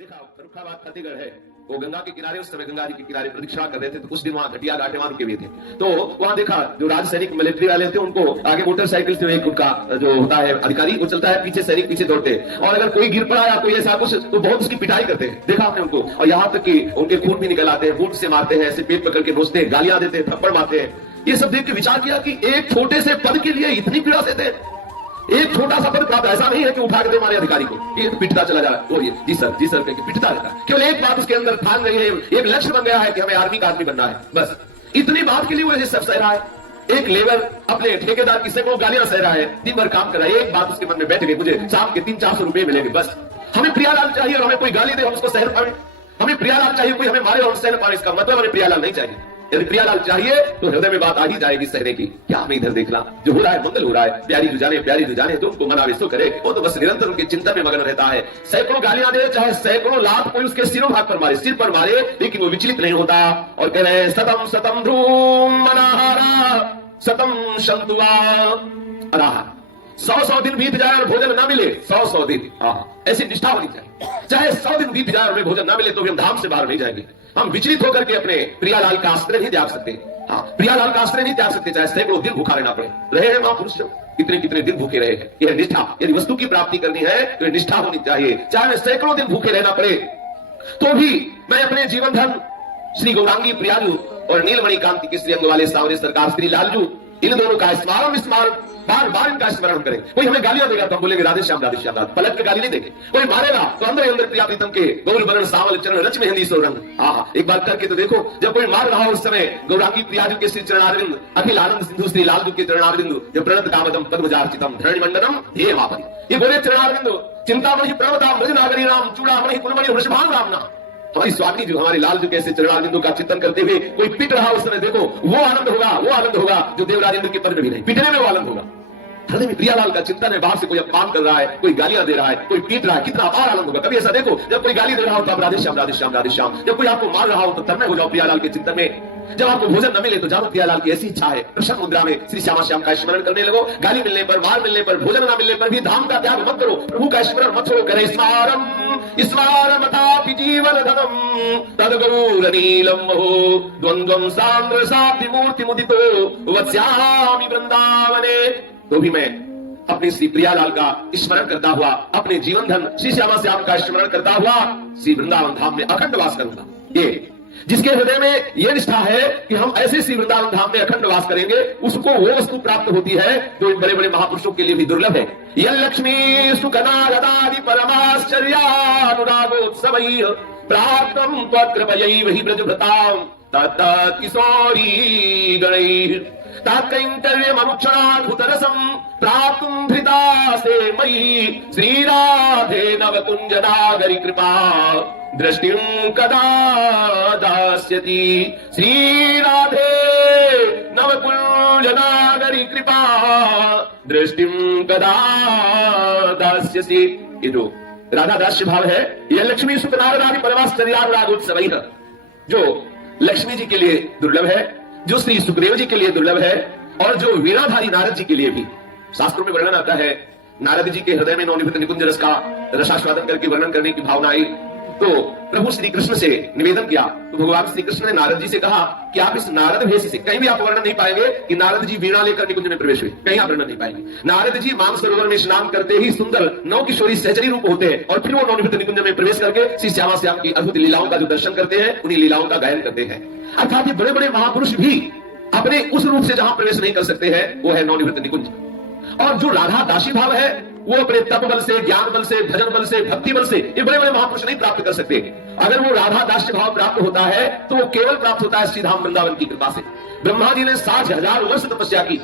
देखा फर्रुखाबाद फतेहगढ़ है, वो गंगा के किनारे, उस समय गंगा जी के किनारे प्रदक्षिणा कर रहे थे, तो कुछ दिन वहां घटिया घाटे वहां रुके हुए थे। तो वहां देखा जो राज सैनिक मिलिट्री वाले थे, उनको आगे मोटरसाइकिल से एक उनका जो होता है अधिकारी, वो चलता है, पीछे सैनिक पीछे दौड़ते हैं, और अगर कोई गिर पड़ा या कोई ऐसा कुछ तो बहुत उसकी पिटाई करते हैं। देखा आपने उनको, और यहाँ तक कि उनके खून भी निकल आते हैं, बूट से मारते हैं, ऐसे पेट पकड़ के नोचते हैं, गालियां देते हैं, थप्पड़ मारते हैं। ये सब देख के विचार किया कि एक छोटे से पद के लिए इतनी पीड़ा देते हैं। एक छोटा सा पद प्राप्त, ऐसा नहीं है कि उठा के दे मारे अधिकारी को, ये तो पिटता चला जा रहा है, और ये जी सर करके पिटता रहता है। केवल एक बात उसके अंदर ठान गई है, एक लक्ष्य बन गया है कि हमें आर्मी का आदमी बनना है, बस इतनी बात के लिए वो ये सब सह रहा है। एक लेबर अपने ठेकेदार की सैकड़ों गालियां सह रहा है, दिन भर काम कर रहा है, एक बात उसके मन में बैठ गई, मुझे शाम के 300-400 रुपए मिलेंगे, बस हमें प्रियालाल चाहिए, और हमें कोई गाली दे हम उसको सह पाए, हमें प्रियालाल चाहिए, कोई हमें मारे और सह पाए, इसका मतलब हमें प्रियालाल नहीं चाहिए। यदि प्रियालाल चाहिए तो हृदय में बात आ ही जाएगी सहने की, क्या हमें इधर देखना, जो हो रहा है मंगल हो रहा है, प्यारी जो जाने तो उनको मनावे सो करे, वो तो बस निरंतर उनके चिंतन में मगन रहता है। सैकड़ों गालियां दे, चाहे सैकड़ों लाख कोई उसके सिरों भाग पर मारे, सिर पर मारे, लेकिन वो विचलित नहीं होता और कह रहे हैं सतम सतम ध्रुम मनाहारा सतम शंतुआ अनाहार। 100 दिन बीत जाए और भोजन ना मिले, 100 दिन, ऐसी निष्ठा होनी चाहिए। चाहे 100 दिन बीत जाए और हमें भोजन ना मिले तो भी हम धाम से बाहर नहीं जाएंगे। हम विचलित होकर के अपने प्रियालाल का आश्रय नहीं त्याग सकते, प्रियालाल का आश्रय नहीं त्याग सकते, चाहे सैकड़ों दिन भूखा रहना पड़े। रहे हैं महापुरुष कितने दिन भूखे रहे हैं, यह निष्ठा। यदि वस्तु की प्राप्ति करनी है तो यह निष्ठा होनी चाहिए, चाहे सैकड़ों दिन भूखे रहना पड़े तो भी मैं अपने जीवन धन श्री गौरांगी प्रियालु और नीलमणि कांति के श्री अंग वाले सावरे सरकार श्री लालजू, इन दोनों का स्मरण बार बार इनका स्मरण करें। कोई हमें गालियां देगा तो हम बोलेंगे राधे श्याम पलट के गाली नहीं देंगे। कोई मारेगा तो अंदर प्रिया प्रीतम के गौर बरण सावल चरण रच मेहंदी सो रंग। एक बार करके तो देखो, जब कोई मार रहा हो उस समय गौरांगी प्रियाजू के श्री चरणारविंद, अखिल आनंद सिंधु श्री लालजू के चरणारविंद, जो प्रणत कामदम पद्मजार्चितम धरणि मंडलम ध्येय मापति, ये बोले चरणारविंद चिंतामणि प्रणवता मृज नागरी राम चूड़ामणि कुलमणि वृषभान राम नाम। हमारी स्वामी जो हमारे लाल जो कैसे चरणारविंदों का चिंतन करते हुए कोई पिट रहा उस समय देखो, वो आनंद होगा जो देवराज इंद्र के पद में भी नहीं, पिटने में वो आनंद होगा। हृदय में प्रियालाल का चिंतन है, बाहर से कोई अपमान कर रहा है, कोई गालियां दे रहा है, कोई पीट रहा है, कितना और आनंद होगा। कभी ऐसा देखो, जब कोई गाली दे रहा हो तो आप राधे श्याम, जब कोई आपको मार रहा हो तो तन्मय हो जाओ प्रियालाल के चिंतन में। जब आपको भोजन न मिले तो जानो प्रियालाल की ऐसी इच्छा है, प्रसन्न मुद्रा में श्री श्यामा श्याम का स्मरण करने लगो। गाली मिलने पर, मार मिलने पर, भोजन न मिलने पर भी धाम का त्याग मत करो, प्रभु का स्मरण मत छोड़ो। करे स्मारमतापि जीवन धनम तद्गौर नीलम हो द्वंद्वम सांद्र साप्ति मूर्ति मुदितो वत्स्यामि वृंदावने। तो भी मैं अपने श्री प्रियालाल का स्मरण करता हुआ, अपने जीवन धन श्री श्यामा श्याम का स्मरण करता हुआ श्री वृंदावन धाम में अखंड वास करूंगा। ये जिसके हृदय में यह निष्ठा है कि हम ऐसे श्री वृंदावन धाम में अखंड वास करेंगे, उसको वो वस्तु प्राप्त होती है जो बड़े बड़े महापुरुषों के लिए भी दुर्लभ है। यह लक्ष्मी सुखनारदादि परमाश्चर्यानुरागोत्सवैः प्राप्तम त्वत्कृपयैव हि ब्रजभृतां तत्किशोरी गणैः तात्कैंकर्यमनुक्षणाद्भुतरसं प्राप्तुं धृतासे मयि श्रीराधे नवकुञ्जनागरि कृपा दृष्टिं कदा दास्यति। श्रीराधे नवकुञ्जनागरि कृपा दृष्टिं कदा दास्यसि। ये जो राधा दास्य भाव है, यह लक्ष्मी सुख नारदादि परमाश्चर्यानुरागोत्सवैः, जो लक्ष्मी जी के लिए दुर्लभ है, जो श्री सुखदेव जी के लिए दुर्लभ है, और जो वीणाधारी नारद जी के लिए भी। शास्त्रों में वर्णन आता है, नारद जी के हृदय में नवनिर्मित निकुंज रस का रसास्वादन करके वर्णन करने की भावना आई, तो प्रभु श्री कृष्ण से निवेदन किया। तो भगवान श्री कृष्ण ने नारद जी से कहा कि आप इस नारद भेष से, कहीं भी आप वर्णन नहीं पाएंगे कि नारद जी वीणा लेकर निकुंज में प्रवेश हुए, कहीं आप वर्णन नहीं पाएंगे। नारद जी मानसरोवर में स्नान करते ही सुंदर नौ किशोरी सहचरी रूप होते हैं, और फिर वो नवनिर्मित निकुंज में प्रवेश करके श्री श्यामा श्याम की अद्भुत लीलाओं का जो दर्शन करते हैं, उन्हीं लीलाओं का गायन करते हैं। अर्थात ये बड़े बड़े महापुरुष भी अपने उस रूप से जहां प्रवेश नहीं कर सकते हैं, वो है नवनिवृत्त निकुंज। और जो राधा दासी भाव है, वो अपने तप बल से, ज्ञान बल से, भजन बल से, भक्ति बल से ये बड़े बड़े महापुरुष नहीं प्राप्त कर सकते। अगर वो राधा दास्य भाव प्राप्त होता है तो वो केवल प्राप्त होता है श्री धाम वृंदावन की कृपा से। ब्रह्मा जी ने 60,000 वर्ष तपस्या की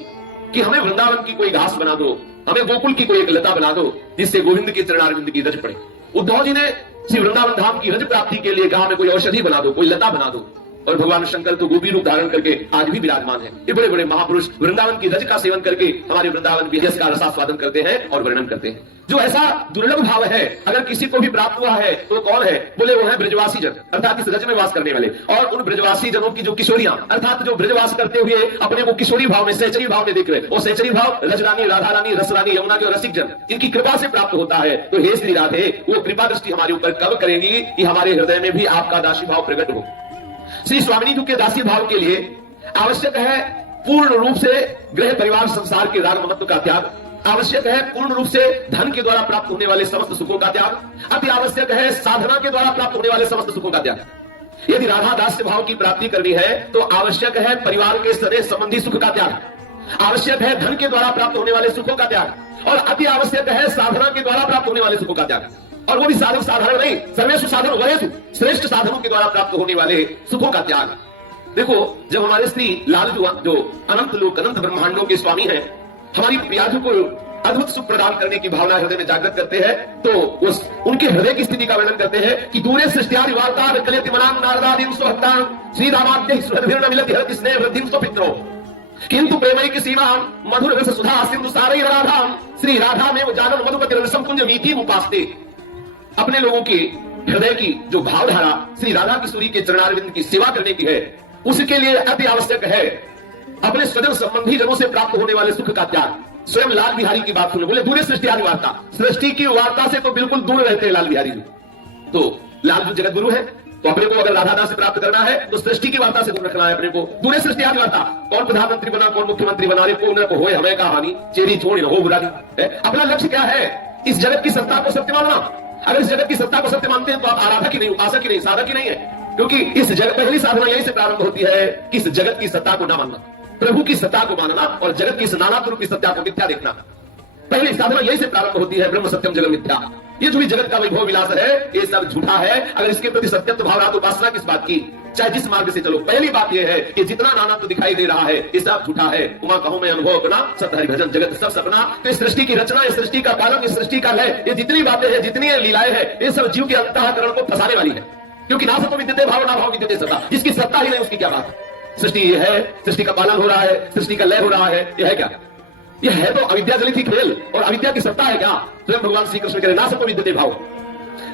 कि हमें वृंदावन की कोई घास बना दो, हमें गोकुल की कोई एक लता बना दो, जिससे गोविंद के चरणारविंद की रज पड़े। उद्धव जी ने श्री वृंदावन धाम की रज प्राप्ति के लिए कहा हमें कोई औषधि बना दो, कोई लता बना दो, और भगवान शंकर तो गोपी रूप धारण करके आज भी विराजमान है। ये बड़े बड़े महापुरुष वृंदावन की रज का सेवन करके हमारे वृंदावन विजय का रसास्वादन करते हैं और वर्णन करते हैं। जो ऐसा दुर्लभ भाव है, अगर किसी को भी प्राप्त हुआ है तो कौन है? बोले वो है ब्रजवासी जन, अर्थात इस रज में वास करने वाले। और उन ब्रजवासी जनों की जो किशोरियां, अर्थात जो ब्रजवास करते हुए अपने को किशोरी भाव में, सहचरी भाव में देख रहे, वो सहचरी भाव रजरानी, राधा रानी, रसरानी, यमुना के रसिक जन, इनकी कृपा से प्राप्त होता है। तो हे श्री राधे, वो कृपा दृष्टि हमारे ऊपर कब करेंगी कि हमारे हृदय में भी आपका दासी भाव प्रकट हो। श्री स्वामिनी जी के दासी भाव के लिए आवश्यक है पूर्ण रूप से गृह परिवार संसार के राग ममत्व का त्याग, आवश्यक है पूर्ण रूप से धन के द्वारा प्राप्त होने वाले समस्त सुखों का त्याग, अति आवश्यक है साधना के द्वारा प्राप्त होने वाले समस्त सुखों का त्याग। यदि राधा दास्य भाव की प्राप्ति करनी है तो आवश्यक है परिवार के सदैव संबंधी सुख का त्याग, आवश्यक है धन के द्वारा प्राप्त होने वाले सुखों का त्याग, और अति आवश्यक है साधना के द्वारा प्राप्त होने वाले सुखों का त्याग। और वो भी साधन साधारण नहीं, सर्वेषु साधन वरेषु, श्रेष्ठ साधनों के द्वारा प्राप्त होने वाले सुखों का त्याग। देखो, जब हमारे श्री लालजू जो अनंत लोक अनंत ब्रह्मांडों के स्वामी हैं, हमारी प्रियाजू को अद्भुत सुख प्रदान करने की भावना हृदय में जागृत करते हैं, तो उस उनके हृदय की स्थिति का वर्णन करते हैं कि दूरे सृष्टियादि वार्ता कलेति मनां नारदादिं स्वहत्तां श्री रामाद्य सुरभिर्न मिलति हरति स्नेह वृद्धिं स्वपित्रो किंतु प्रेमई की सीमा मधुर रस सुधा सिंधु सारई राधाम श्री राधा में जानन मधुपति रसम कुंज वीति उपास्ते। अपने लोगों की हृदय की जो भावधारा श्री राधा किशोरी के चरणारविंद की सेवा करने की है, उसके लिए अति आवश्यक है अपने स्वजन संबंधी जनों से प्राप्त होने वाले सुख का त्याग। स्वयं लाल बिहारी की बात सुने, बोले दूरे सृष्टि आदि वार्ता, सृष्टि की वार्ता से तो बिल्कुल दूर रहते हैं लाल बिहारी जी। तो लाल जो जगत गुरु है, तो अपने को अगर राधादास से प्राप्त करना है तो सृष्टि की वार्ता से दूर रखना है अपने को। दूरे सृष्टि आदि वार्ता, कौन प्रधानमंत्री बना, कौन मुख्यमंत्री बना, को होए हमें का हानि, चेरी छोड़ हो बुरानी। अपना लक्ष्य क्या है? इस जगत की सत्ता को सत्य मानना। अगर इस जगत की सत्ता को सत्य मानते हैं तो आप आराधक ही नहीं, उपासक ही नहीं, साधक ही नहीं है। क्योंकि इस जगत पहली साधना यही से प्रारंभ होती है कि इस जगत की सत्ता को न मानना, प्रभु की सत्ता को मानना और जगत की इस नानात्व रूपी सत्ता को मिथ्या देखना। पहली साधना यही से प्रारंभ होती है, ब्रह्म सत्यम जगत मिथ्या। ये जो भी जगत का वैभव विलास है, ये सब झूठा है। अगर इसके प्रति सत्यत्व भाव रहा तो उपासना किस बात की? चाहे जिस मार्ग से चलो, पहली बात यह है कि जितना नानात्व दिखाई दे रहा है ये सब झूठा है। उमा कहूं मैं अनुभव अपना, सत्य हरि भजन जगत सब सपना। तो इस सृष्टि की रचना, इस सृष्टि का पालन, इस सृष्टि का लय, ये जितनी बातें हैं, जितनी लीलाएं हैं, ये सब जीव के अंतःकरण को फंसाने वाली है। क्योंकि ना सतो विद्यते भाव, ना भाव विद्यते सत्ता। जिसकी सत्ता ही नहीं उसकी क्या बात? सृष्टि ये है, सृष्टि का पालन हो रहा है, सृष्टि का लय हो रहा है, यह है क्या? यह है तो अविद्या जनित ही खेल, और अविद्या की सत्ता है क्या? स्वयं भगवान श्री कृष्ण कह रहे ना सतो विद्यते भाव।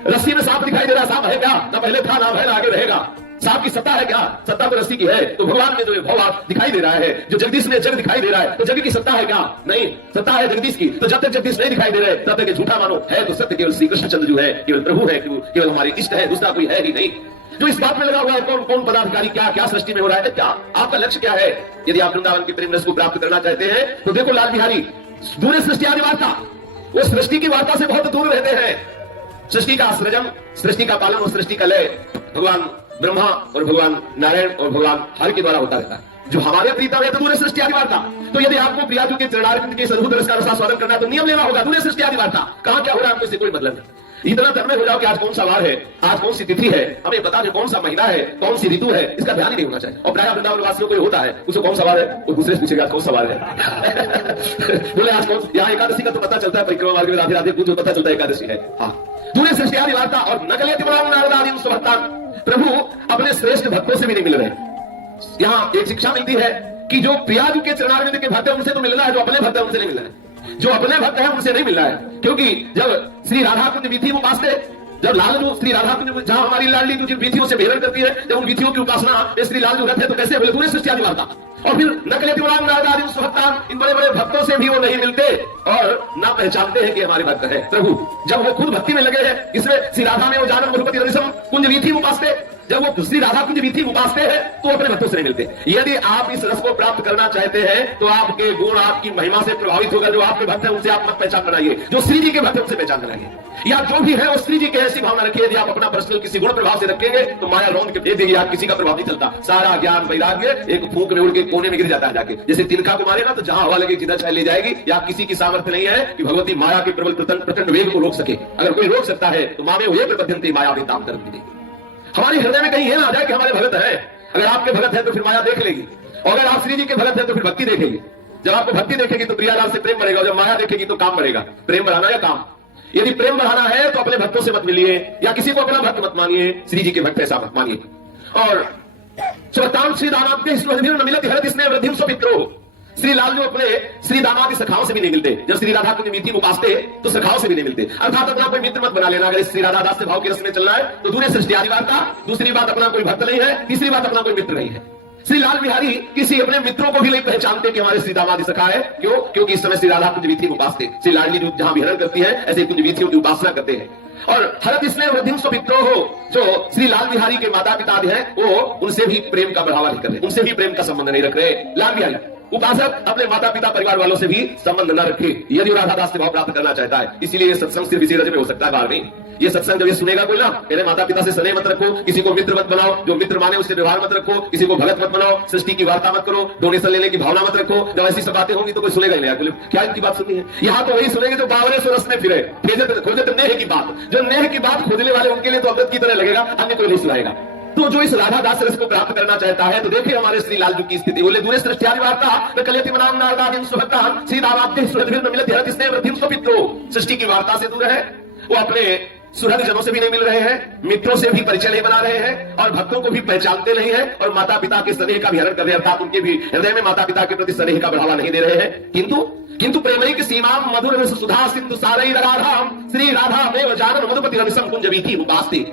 रस्सी में सांप दिखाई दे रहा, सांप है क्या? ना पहले था ना है ना आगे रहेगा। सांप की सत्ता है क्या? सत्ता तो रस्सी की है। तो भगवान में जो भाव दिखाई दे रहा है, जो जगदीश में जग दिखाई दे रहा है, तो जग की सत्ता है क्या? नहीं, सत्ता है जगदीश की। तो जब तक जगदीश नहीं दिखाई दे रहे तब तक झूठा मानो। है तो सत्य केवल श्री कृष्ण चंद्र जो है, केवल प्रभु है, केवल हमारे इष्ट है, दूसरा कोई है ही नहीं। जो इस बात में लगा हुआ है कौन कौन पदाधिकारी क्या क्या सृष्टि में हो रहा है, क्या आपका लक्ष्य क्या है? यदि आप वृंदावन के प्रेम रस को प्राप्त करना चाहते हैं तो देखो लाल बिहारी दूर सृष्टि आदि वार्ता, वो सृष्टि की वार्ता से बहुत दूर रहते हैं। सृष्टि का सृजन, सृष्टि का पालन और सृष्टि का लय भगवान ब्रह्मा और भगवान नारायण और भगवान हरि के द्वारा होता रहता है। जो हमारे प्रीतम है तो दूर सृष्टि आदि वार्ता। तो यदि आपको प्रियाजू के चरणारविंद के सद्भुत रस का स्वागत करना है तो नियम लेना होगा, दूर सृष्टि आदि वार्ता। कहां क्या हो रहा है आपको इससे कोई मतलब नहीं। इतना तन्मय हो जाओ कि आज कौन सा वार है, आज कौन सी तिथि है, हमें बता दें कौन सा महीना है, कौन सी ऋतु है, इसका ध्यान ही नहीं होना चाहिए। और प्राय वृंदावन वासियों को होता है, उसको कौन सा वार है वो दूसरे से पूछेगा कौन सा वार है। बोले आज कौन, यहाँ एकादशी का तो पता चलता है, परिक्रमा मार्ग में राधे राधे पूजो पता चलता है एकादशी है। हाँ, दूर सृष्टि आदि वार्ता और नकले नारदादिं स्वहत्तां। प्रभु अपने श्रेष्ठ भक्तों से भी नहीं मिल रहे। यहाँ एक शिक्षा मिलती है कि जो प्रियाजू के चरणारविंद के भक्त है उनसे तो मिलना है, जो अपने भक्त है उनसे नहीं मिलना है। जो अपने भक्त है उनसे नहीं मिलना है, क्योंकि जब श्री राधा कुंज वीथी उपासते, जब लालजू श्री राधा कुंज जहां हमारी लाडली जो जिन वीथियों से बेहतर करती है, जब उन वीथियों की उपासना श्री लालजू रथ है तो कैसे बोले पूरे सृष्टि आदि वार्ता। और फिर नकले इन बड़े बड़े भक्तों से भी वो नहीं मिलते और ना पहचानते हैं कि हमारे भक्त है प्रभु। जब वो खुद भक्ति में लगे हैं, इसमें श्री राधा में वो जानन मधुपति रसम कुंज वीथी उपासते, जब वो श्री राधा कुंज वीथी उपासते हैं तो अपने भक्तों से नहीं मिलते। यदि आप इस रस को प्राप्त करना चाहते हैं तो आपके गुण आपकी महिमा से प्रभावित होगा। जो आपके भक्त है उनसे आप मत पहचान बनाइए, जो श्री जी के भक्त है उनसे पहचान बनाइए, या जो भी है वो श्री जी के ऐसी भावना रखिए। यदि आप अपना पर्सनल किसी गुण प्रभाव से रखेंगे तो माया रौंद के दे देगी, आप किसी का प्रभाव नहीं चलता। सारा ज्ञान वैराग्य एक फूंक में उड़ के कोने में गिर जाता है जाके। जैसे तिनका को मारेगा तो जहां हवा लगे जिधर चाहे ले जाएगी। या किसी की सामर्थ्य नहीं है कि भगवती माया के प्रबल प्रचंड वेग को रोक सके। अगर कोई रोक सकता है तो मामे ये प्रबद्धंती माया भी ताम कर देगी। हमारे हृदय में कहीं ये ना आ जाए कि हमारे भगत है। अगर आपके भगत है तो फिर माया देख लेगी, और अगर आप श्री जी के भगत है तो फिर भक्ति देखेगी। जब आपको भक्ति देखेगी तो प्रियालाल से प्रेम बढ़ेगा, जब माया देखेगी तो काम बढ़ेगा। प्रेम बढ़ाना या काम? यदि प्रेम बढ़ाना है तो अपने भक्तों से मत मिलिए, या किसी को अपना भक्त मत मानिए, श्री जी के भक्त ऐसा मत मानिए। और स्वताम श्री दानाब्दे स्नेह वृद्धिं स्वपित्रो, श्री लाल जो अपने श्री दामादी सखाओं से भी नहीं मिलते, जब श्री राधा को मीठी उपासते तो सखाओं से भी नहीं मिलते। अर्थात अपना कोई मित्र मत बना लेना। अगर श्री राधा दास से भाव के रस में चलना है तो दूसरे सृष्टि आदि वार्ता, दूसरी बात अपना कोई भक्त नहीं है, तीसरी बात अपना कोई मित्र नहीं है। श्री लाल बिहारी किसी अपने मित्रों को भी नहीं पहचानते कि हमारे श्री दामादी सखा है। क्यों? क्योंकि इस समय श्री राधा कुंज वीथी उपासते, श्री लाडली जो जहां विहरण करती है ऐसे कुंज वीथियों की उपासना करते हैं। और हरत इसलिए वृद्धिम स्वपित्रो हो, जो श्री लाल बिहारी के माता पिता हैं वो उनसे भी प्रेम का बढ़ावा नहीं कर रहे, उनसे भी प्रेम का संबंध नहीं रख रहे। लाल बिहारी उपासक अपने माता पिता परिवार वालों से भी संबंध न रखे यदि वो राधा दास से भाव प्राप्त करना चाहता है। इसीलिए ये सत्संग सिर्फ इसी रज में हो सकता है, बाहर नहीं। ये सत्संग जब ये सुनेगा कोई ना, मेरे माता पिता से स्नेह मत रखो, किसी को मित्र मत बनाओ, जो मित्र माने उससे व्यवहार मत रखो, किसी को भगत मत बनाओ, सृष्टि की वार्ता मत करो, डोनेशन लेने की भावना मत रखो। जब ऐसी सब बातें होंगी तो कोई सुनेगा ही नहीं। क्या इनकी बात सुननी है? यहाँ तो वही सुनेंगे जो बावरे सो रस में फिरे, खोजत नेह की बात। जो नेह की बात खोजने वाले उनके लिए तो अमृत की तरह लगेगा, अन्य कोई नहीं सुनाएगा। तो जो इस राधा दास रस को प्राप्त करना चाहता है तो देखिए हमारे श्री लालजू की स्थिति। बोले दूरे सृष्टि वार्ता कलियति मनाम नारदादिन सुभक्तान श्री दामाद्य सुहृदभिर्न मिलति हरति स्नेह वृद्धिम स्वपित्रो। सृष्टि की वार्ता से दूर है, वो अपने सुहृद जनों से भी नहीं मिल रहे हैं, मित्रों से भी परिचय नहीं बना रहे हैं, और भक्तों को भी पहचानते नहीं है, और माता पिता के स्नेह का भी हरण कर रहे हैं, अर्थात उनके भी हृदय में माता पिता के प्रति स्नेह का बढ़ावा नहीं दे रहे हैं। किंतु प्रेमैक सीमा मधुर रस सुधा सिंधु सारई राधा श्री राधा में जानन मधुपति रविसम कुंज वीथी उपास्ते।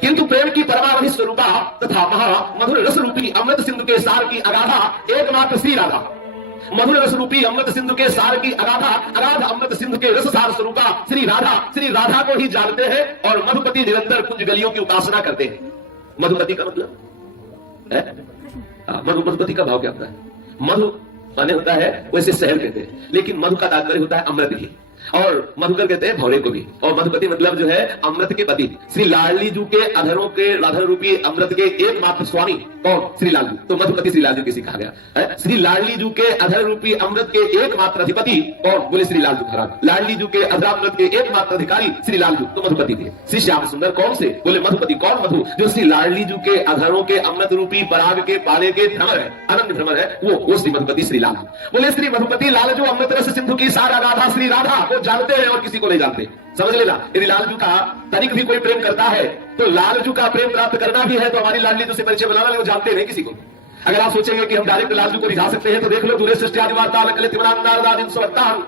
किंतु प्रेम की परमावधि स्वरूपा तथा महा मधुर रस रूपी अमृत सिंधु के सार की अगाधा एकमात्र श्री राधा। मधुर रस रूपी अमृत सिंधु के सार की अगाध अमृत सिंधु के रस सार स्वरूपा श्री राधा को ही जानते हैं, और मधुपति निरंतर कुंज गलियों की उपासना करते हैं। मधुपति का मतलब है मधुपति का भाव क्या होता है? मधु माने होता है वैसे शहर कहते हैं, लेकिन मधु का तात्पर्य होता है अमृत की, और मधुकर कहते हैं भौरे को भी। और मधुपति मतलब जो है अमृत के पति। श्री लाडली जू के अधरों के अधर रूपी अमृत के एकमात्र स्वामी कौन? श्री लालजू। तो मधुपति श्री लालजू किसी कहा गया है? श्री लाडली जू के अधर रूपी अमृत के एकमात्र अधिपति कौन? बोले श्री लालजू महाराज। लाडली जू के अधरामृत के एकमात्र अधिकारी श्री लालजू, तो मधुपति थे। श्री श्याम सुंदर कौन से? बोले मधुपति। कौन मधु? जो श्री लाडली जू के अधरों के अमृत रूपी पराग के पाले के भ्रमर है, अनंत भ्रमर है, वो श्री मधुपति श्री लालजू। बोले श्री मधुपति लालजू अमृत रस सिंधु की सारा राधा श्री राधा को जानते हैं और किसी को नहीं जानते। समझ लेना, यदि लालजू का तनिक भी कोई प्रेम करता है तो लालजू का प्रेम प्राप्त करना भी है तो हमारी लाडली तो से परिचय बनाना, वो जानते नहीं किसी को। अगर आप सोचेंगे कि हम डायरेक्ट लालजू को रिझा सकते हैं तो देख लो दूरे सृष्टि आदि वार्ता कलियति मनाम नारदादिन सुभक्तान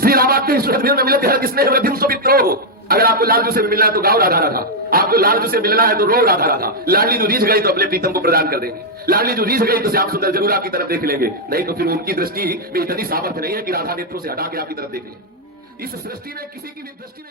श्री रामाद्य सुहृदभिर्न मिलति हरति स्नेह वृद्धिम स्वपित्रो। अगर आपको लालजू से मिलना है तो गाओ राधा राधा, आपको लालजू से मिलना है तो रो राधा राधा। लाडली जो रीझ गई तो अपने प्रीतम को प्रदान कर देंगे, लाडली जो रीझ गई तो श्याम सुंदर जरूर आपकी तरफ देख लेंगे, नहीं तो फिर उनकी दृष्टि में इतनी सामर्थ्य नहीं है कि राधा नेत्रों से हटा के आपकी तरफ देख लें। इस सृष्टि में किसी की भी दृष्टि में